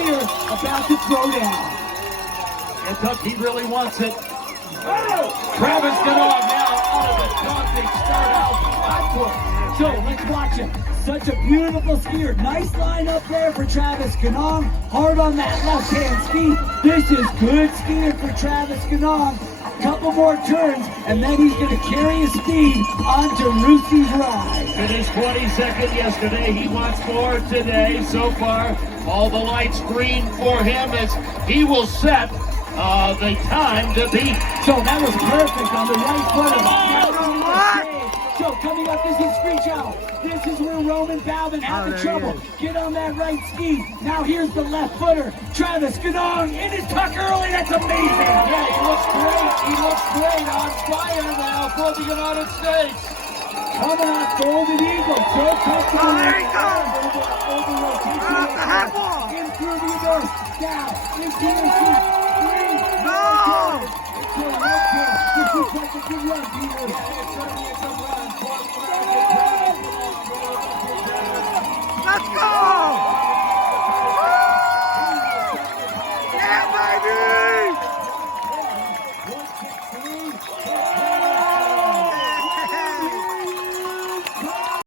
skier about to throw down. Kentucky really wants it. Oh! Travis Ganong now out of a daunting start out 5 foot. So let's watch it. Such a beautiful skier. Nice line up there for Travis Ganong. Hard on that left-hand ski. This is good skiing for Travis Ganong. Couple more turns, and then he's going to carry his speed onto Roosie's ride. Finished 22nd yesterday. He wants more today. So far, all the lights green for him as he will set the time to beat. So that was perfect on the right foot. So coming up, this is Screech Out. This is where Roman Balvin had the trouble. Get on that right ski. Now here's the left footer. Travis Ganong in his tuck early. That's amazing. Yeah, he looks great. He looks great. On fire now for the United States. Coming off Golden Eagle. So comfortable. Oh, there he goes. Over rotation. Off the head wall. In through the door. Down. Into the seat. No. This looks like a good run, Beaver.